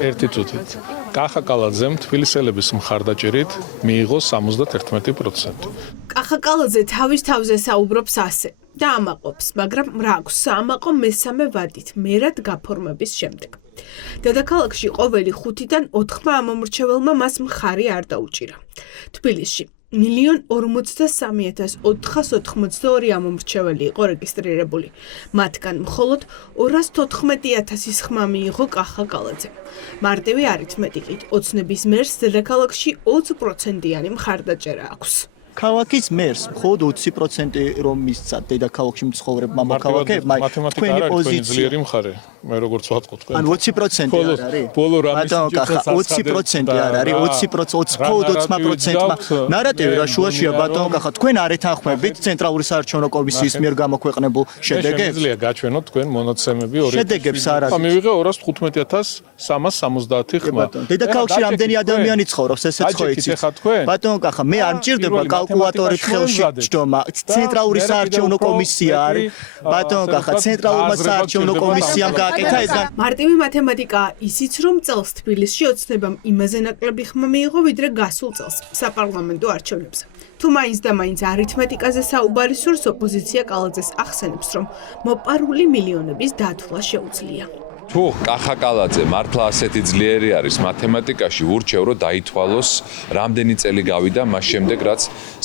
ერთი წუთით. კახა კალაძემ თბილისელების მხარდაჭერით მიიღო 71%. კახა კალაძე თავის თავზე საუბრობს ასე და ამაყობს, მაგრამ რა აქვს საამაყო მესამე ვადით, მერად გაფორმების შემდეგ. დედაქალაქში ყოველი 5-დან 4 ამომრჩეველმა მას მხარი არ დაუჭირა. თბილისში 1,43,482 ამომრჩეველი იყო რეგისტრირებული. მათგან მხოლოდ 214,000-ის ხმა მიიღო კახა კალაძემ. მარტივი არითმეტიკით, ოცნების მერს დედაქალაქში 20%-იანი მხარდაჭერა აქვს. ქალაქის მერს მხოლოდ 20% რომ მისცა დედაქალაქში მცხოვრებმა მოქალაქეებმა თქვენი პოზიციერი მხარე მე როგორც ვატყო თქვენ ან 20% არ არის ბოლო რამის 20% არ არის 20% მხოლოდ 20%-მა ნარატივი რა შუაშია ბატონო კახა თქვენ არ ეთანხმებით ცენტრალური საარჩევნო კომისიის მიერ გამოქვეყნებულ შედეგებს შეიძლება გაჩვენოთ თქვენ მონაცემები შედეგებს არ არის მივიღე 215,370 ხმა დედაქალაქში რამდენი ადამიანი ცხოვრობს ესეც ხო იცით ბატონო კახა მე არ მჭირდება კალკულატორით ხელში ჯდომა ცენტრალური საარჩევნო კომისია არის ბატონო კახა ცენტრალურმა საარჩევნო კომისიამ გააკეთა ეს მარტივი მათემატიკაა ისიც რომ წელს თბილისში ოცნებამ იმაზე ნაკლები ხმა მიიღო ვიდრე გასულ წელს საპარლამენტო არჩევნებზე თუ მაინც და მაინც არითმეტიკაზე საუბარი სურს ოპოზიცია კალაძეს ახსენებს რომ მოპარული მილიონების დათვლა შეუძლია თუ კახა კალაძე მართლა ასეთი ძლიერი არის მათემატიკაში ვურჩევ რომ დაითვალოს რამდენი წელი გავიდა მას შემდეგ რაც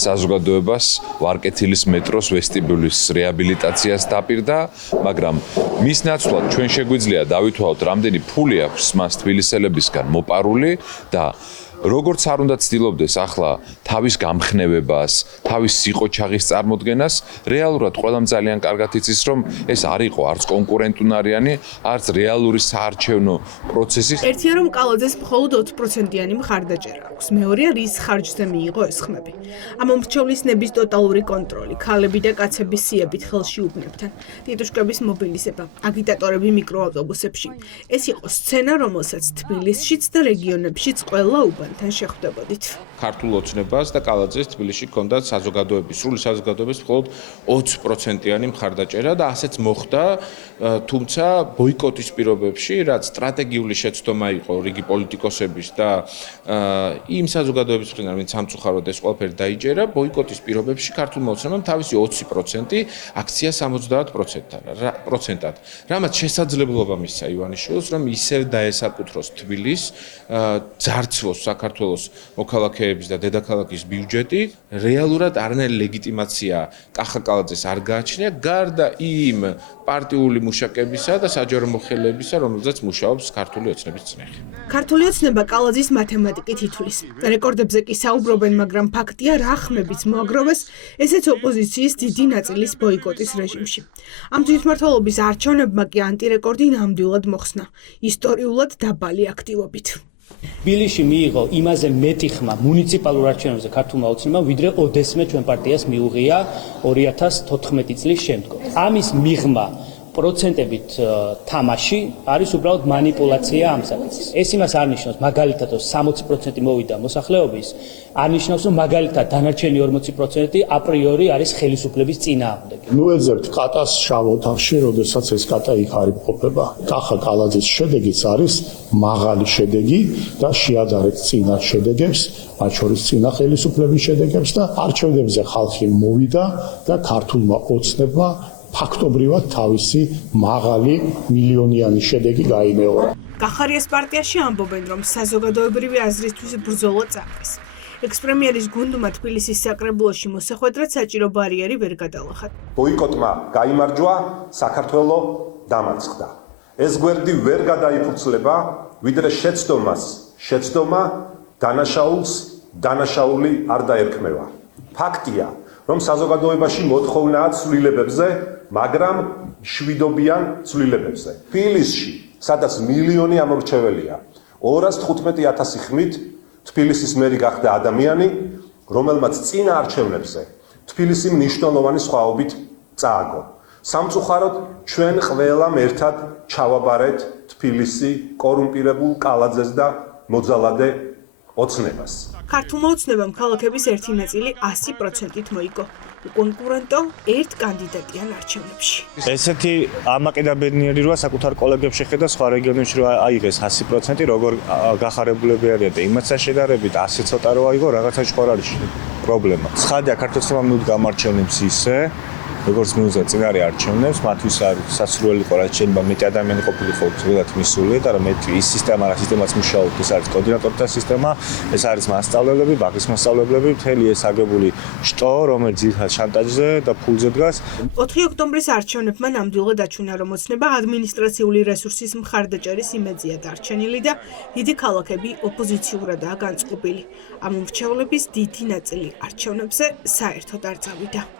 საზოგადოებას ვარკეთილის მეტროს ვესტიბიულის რეაბილიტაციას დაპირდა მაგრამ მის ნაცვლად ჩვენ შეგვიძლია დავითვალოთ რამდენი ფული აქვს მას თბილისელებისგან მოპარული და როგორც არ უნდა ცდილობდეს ახლა თავის გამხნევებას, თავის სიყოჩაღის წარმოდგენას, რეალურად ყველამ ძალიან კარგად იცის, რომ ეს არ იყო არც კონკურენტუნარიანი, არც რეალური საარჩევნო პროცესი. ერთია რომ კალაძეს მხოლოდ 20%-იანი მხარდაჭერა აქვს. მეორეა რის ხარჯზე მიიღო ეს ხმები. ამომრჩევლის ნების ტოტალური კონტროლი, ქალები და კაცების სიებით ხელში უბნებთან, ტიტუშკების მობილიზება, აგიტატორები მიკროავტობუსებში. ეს იყო სცენა, რომელსაც თბილისშიც და რეგიონებშიც ყველა თან შეხვდებოდით. ქართულ ოცნებას და კალაძეს თბილისში ჰქონდათ საზოგადოების, სრული საზოგადოების მხოლოდ 20%-იანი მხარდაჭერა და ასეც მოხდა, თუმცა ბოიკოტის პირობებში, რაც სტრატეგიული შეცდომა იყო რიგი პოლიტიკოსების და იმ საზოგადოების მხრიდან, ვინც სამწუხაროდ ეს ყველაფერი დაიჯერა, ბოიკოტის პირობებში ქართულმა ოცნებამ თავისი 20% აქცია 70%-ად. რამაც შესაძლებლობა მისცა ივანიშვილს, რომ ისევ დაესაკუთროს თბილისს, ძარცვოს საქართველოს მოქალაქეების და დედაქალაქის ბიუჯეტი, რეალურად არანაირი ლეგიტიმაცია კახა კალაძეს არ გააჩნია, გარდა იმ პარტიული მუშაკებისა და საჯარო მოხელეებისა, რომელზეც მუშაობს ქართული ოცნების წნეხი. ქართული ოცნება კალაძის მათემატიკით ითვლის. რეკორდებზე კი საუბრობენ, მაგრამ ფაქტია, რა ხმებიც მოაგროვეს, ესეც ოპოზიციის დიდი ნაწილის ბოიკოტის რეჟიმში. ამ თვითმმართველობის არჩევნებმა კი ანტირეკორდი ნამდვილად მოხსნა, ისტორიულად დაბალი აქტივობით. თბილისში მიიღო იმაზე მეტი ხმა მუნიციპალურ არჩევნებზე ქართულმა ოცნებამ, ვიდრე ოდესმე ჩვენ პარტიას მიუღია 2014 წლის შემდგომ. ამის მიღმა პროცენტებით თამაში არის უბრალოდ манипуляცია ამ საკითხის. ეს იმას არ ნიშნავს, მაგალითად 60% მოვიდა მოსახლეობის, არ ნიშნავს, რომ მაგალითად დანარჩენი 40% აპრიორი არის ხელისუფლების წინააღმდეგ. ნუ ეძებთ კატას შავ ოთახში, როდესაც ეს კატა იქ არ იმყოფება. კახა კალაძის შედეგიც არის მაღალი შედეგი და შეადარეთ წინა შედეგებს, მათ შორის წინა ხელისუფლების შედეგებს და არჩევნებზე ხალხი მოვიდა და ქართულმა ოცნებმა ფაქტობრივად თავისი მაღალი მილიონიანი შედეგი გაიმეორა. კახარიას პარტიაში ამბობენ, რომ საზოგადოებრივი აზრისთვის ბრძოლა წააგეს. ექსპრემიერის გუნდმა თბილისის საკრებულოში მოსახვედრად საჭირო ბარიერი ვერ გადალახა. ბოიკოტმა გაიმარჯვა, საქართველო დამარცხდა. ეს გვერდი ვერ გადაიფუძლება, ვიდრე შეცდომა დანაშაულს დანაშაული არ დაერქმევა. ფაქტია, რომ საზოგადოებაში მოთხოვნაა ცვლილებებზე, მაგრამ შვიდობიან ცვლილებებზე. თბილისში, სადაც მილიონი ამორჩეველია, 215,000 ხმით თბილისის მერი გახდა ადამიანი, რომელმაც წინა არჩევნებზე თბილისი მნიშვნელოვანი სხვაობით წააგო. სამწუხაროდ ჩვენ ყველამ ერთად ჩავაბარეთ თბილისი კორუმპირებულ კალაძეს და მოძალადე ოცნებას. ქართულმა ოცნებამ ქალაქების ერთი ნაწილი 100%-ით მოიგო. უკონკურენტო ერთ კანდიდატიან არჩევნებში. ესეთი ამაყიდა ბედნიერი როა საკუთარ კოლეგებს შეხედა სხვა რეგიონებში რო აიღეს 100%, როგორ გახარებულები არიან და იმაცა შედარებით 100 ცოტა რო აიღო, რაღაცა სხვა არის პრობლემა. ცხადია, ქართულმა ნუდ გამარჩევნებს ისე როგორც მიუძა წინარე არჩევნებს, მათთვის არის სასურველი ყო რაც შეიძლება მეტი ადამიანი ყოფილიყო ძველად მისული და მეტი ის სისტემა, რა სისტემაც მუშაობს, ეს არის კოორდინატორთა სისტემა, ეს არის მასწავლებლები, ბაღის მასწავლებლები, მთელი ეს აგებული შტო, რომელიც ძირითადად შანტაჟზე და ფულზე დგას. 4 ოქტომბრის არჩევნებმა ნამდვილად აჩვენა, რომ ოცნება ადმინისტრაციული რესურსის მხარდაჭერის იმედია დარჩენილი და დიდი ქალაქები ოპოზიციურადაა განწყობილი. ამ მრჩევლების დიდი ნაწილი არჩევნებზე საერთოდ არ წავიდა.